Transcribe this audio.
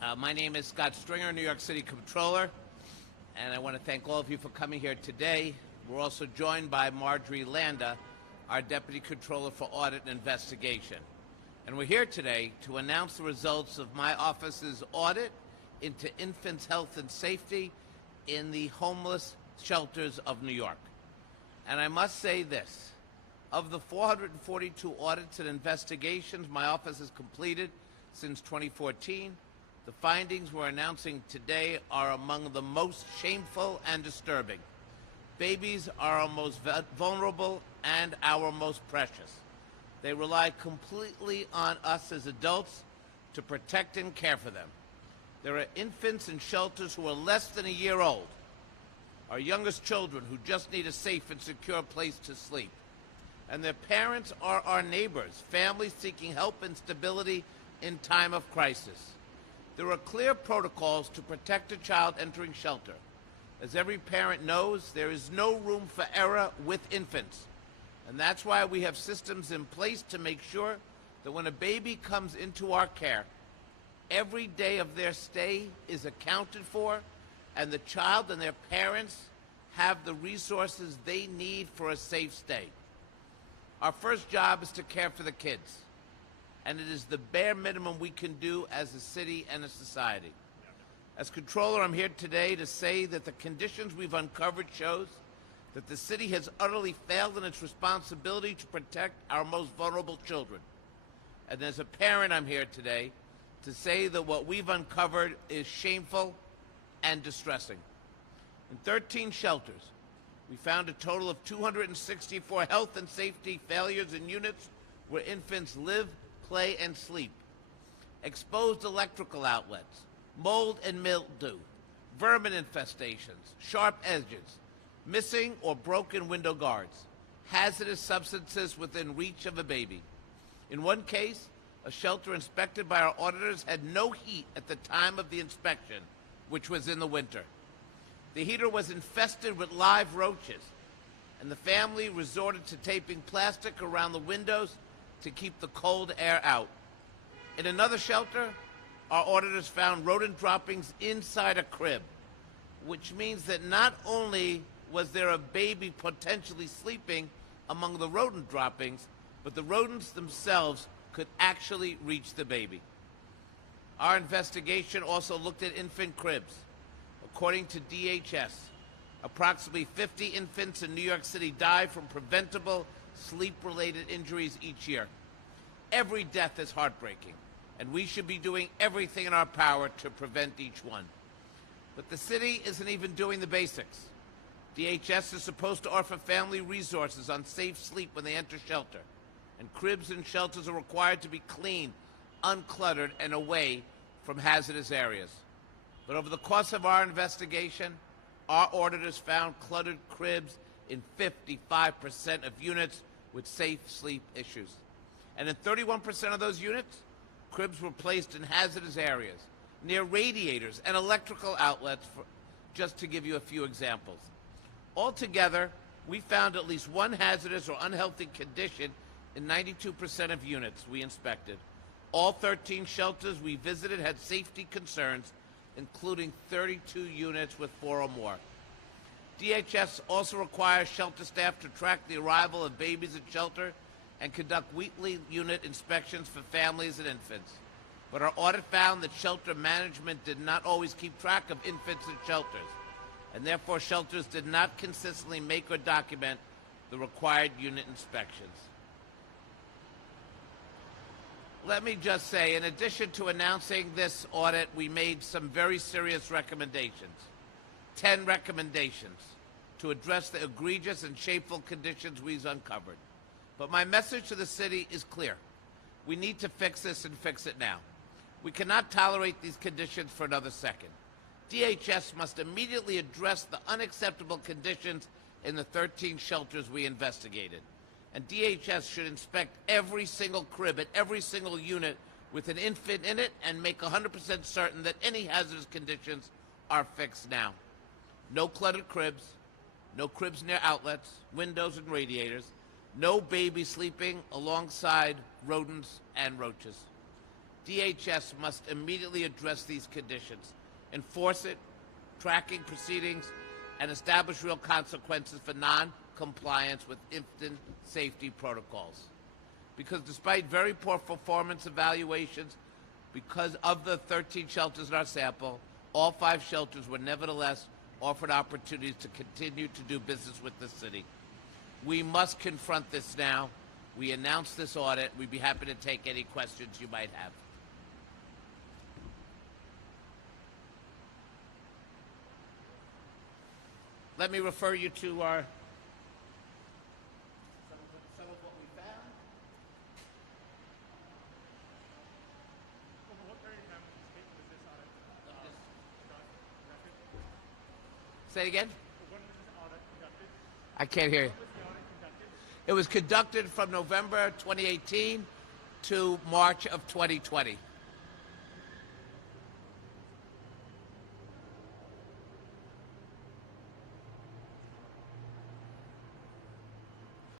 My name is Scott Stringer, New York City Comptroller, and I want to thank all of you for coming here today. We're also joined by Marjorie Landa, our Deputy Comptroller for Audit and Investigation. And we're here today to announce the results of my office's audit into infants' health and safety in the homeless shelters of New York. And I must say this, of the 442 audits and investigations my office has completed since 2014, the findings we're announcing today are among the most shameful and disturbing. Babies are our most vulnerable and our most precious. They rely completely on us as adults to protect and care for them. There are infants in shelters who are less than a year old, our youngest children who just need a safe and secure place to sleep. And their parents are our neighbors, families seeking help and stability in time of crisis. There are clear protocols to protect a child entering shelter. As every parent knows, there is no room for error with infants. And that's why we have systems in place to make sure that when a baby comes into our care, every day of their stay is accounted for, and the child and their parents have the resources they need for a safe stay. Our first job is to care for the kids, and it is the bare minimum we can do as a city and a society. As Comptroller, I'm here today to say that the conditions we've uncovered shows that the city has utterly failed in its responsibility to protect our most vulnerable children. And as a parent, I'm here today to say that what we've uncovered is shameful and distressing. In 13 shelters, we found a total of 264 health and safety failures in units where infants live, play, and sleep. Exposed electrical outlets, mold and mildew, vermin infestations, sharp edges, missing or broken window guards, hazardous substances within reach of a baby. In one case, a shelter inspected by our auditors had no heat at the time of the inspection, which was in the winter. The heater was infested with live roaches, and the family resorted to taping plastic around the windows to keep the cold air out. In another shelter, our auditors found rodent droppings inside a crib, which means that not only was there a baby potentially sleeping among the rodent droppings, but the rodents themselves could actually reach the baby. Our investigation also looked at infant cribs. According to DHS, approximately 50 infants in New York City die from preventable sleep-related injuries each year. Every death is heartbreaking, and we should be doing everything in our power to prevent each one. But the city isn't even doing the basics. DHS is supposed to offer family resources on safe sleep when they enter shelter, and cribs and shelters are required to be clean, uncluttered, and away from hazardous areas. But over the course of our investigation, our auditors found cluttered cribs in 55% of units with safe sleep issues. And in 31% of those units, cribs were placed in hazardous areas, near radiators and electrical outlets, just to give you a few examples. Altogether, we found at least one hazardous or unhealthy condition in 92% of units we inspected. All 13 shelters we visited had safety concerns, including 32 units with 4 or more. DHS also requires shelter staff to track the arrival of babies at shelter and conduct weekly unit inspections for families and infants. But our audit found that shelter management did not always keep track of infants in shelters, and therefore shelters did not consistently make or document the required unit inspections. Let me just say, in addition to announcing this audit, we made some very serious recommendations. 10 recommendations to address the egregious and shameful conditions we've uncovered. But my message to the city is clear. We need to fix this and fix it now. We cannot tolerate these conditions for another second. DHS must immediately address the unacceptable conditions in the 13 shelters we investigated. And DHS should inspect every single crib at every single unit with an infant in it and make 100% certain that any hazardous conditions are fixed now. No cluttered cribs, no cribs near outlets, windows, and radiators, no baby sleeping alongside rodents and roaches. DHS must immediately address these conditions, enforce it, tracking proceedings, and establish real consequences for non-compliance with infant safety protocols. Because despite very poor performance evaluations, because of the 13 shelters in our sample, all 5 shelters were nevertheless offered opportunities to continue to do business with the city. We must confront this now. We announced this audit. We'd be happy to take any questions you might have. Let me refer you to our some of what we found. Over what period of time was this audit conducted? Say it again? When was this audit conducted? I can't hear you. When was the audit conducted? It was conducted from November 2018 to March of 2020.